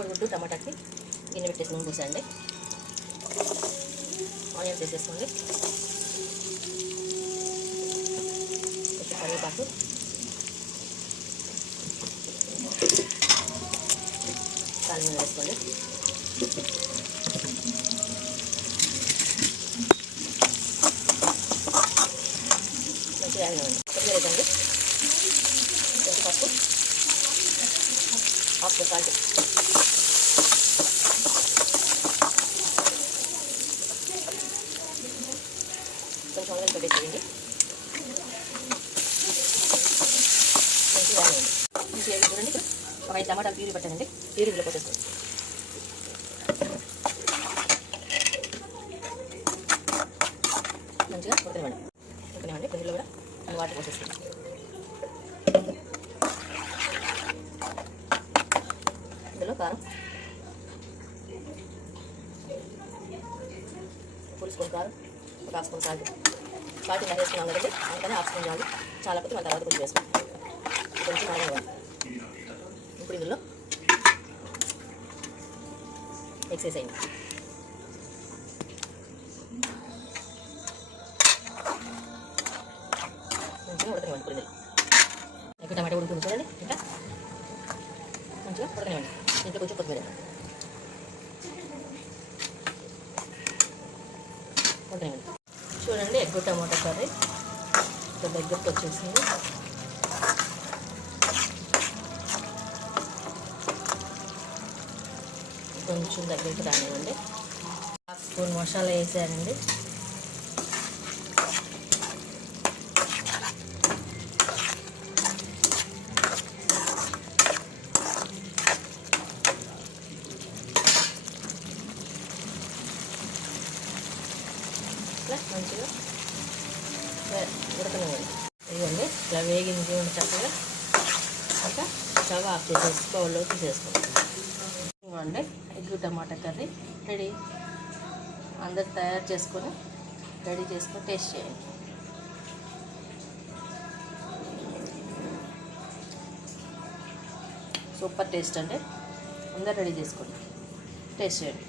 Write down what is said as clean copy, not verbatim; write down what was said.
కోడిగుడ్డు టమాటాకి గిన్నె పెట్టేసి నూనె పోసండి. ఆనియన్స్ వేసేసుకోండి, కొంచెం కరివేపాకు, కాలు మీద వేసుకోండి. మంచిగా కొద్దిగా వేద్దండి. కొంచెం పసుపు, హాఫ్ సాల్ట్, కొంచెం ఆయిల్ పెట్టేసేయండి. మంచిగా మంచిగా చూడండి. ఒక 5 టమాటాలు ప్యూరీ పట్టానండి. ప్యూరీ ఇందులో పోసేసుకోండి. మంచిగా ఉడకనివ్వండి. ఇందులో కూడా కొన్ని వాటర్ పోసేసుకోండి. ఇందులో కారం, ఫుల్ స్పూన్ కారం, ఒక హాఫ్ స్పూన్ సాల్ట్. సాల్ట్ ఇలా వేసుకున్నాం కదండి, అందుకని హాఫ్ స్పూన్ చాలు. చాలా కొద్ది మన తర్వాత కొంచెం వేసుకోండి. కొంచెం మరగనివ్వండి. ఇప్పుడు ఇందులో ఎగ్స్ వేసేయండి. మంచిగా ఉడకనివ్వండి. ఇప్పుడు ఇందులో టమాటా ఉడుకుతుంది చూడండి. ఇంకా మంచిగా ఉడకనివ్వండి. ఇంట్లో కొంచెం కొత్తిమీర ఉడకనివ్వండి. చూడండి, ఎగ్ టమాటా కర్రీ ఇక్కడ దగ్గరకు వచ్చేసింది. కొంచెం దగ్గరికి రానివ్వండి. హాఫ్ స్పూన్ మసాలా వేసానండి. మంచిగా ఉడకనివ్వండి. ఇవ్వండి ఇలా వేగింది చక్కగా. ఇంకా స్టవ్ ఆఫ్ చేసేసి బౌల్లో తీసేసుకోండి. ఇవ్వండి, ఎగ్ టమాటా కర్రీ రెడీ. అందరు తయారు చేసుకొని రెడీ చేసుకొని టేస్ట్ చేయండి. సూపర్ టేస్ట్ అండి. అందరు రెడీ చేసుకోండి, టేస్ట్ చేయండి.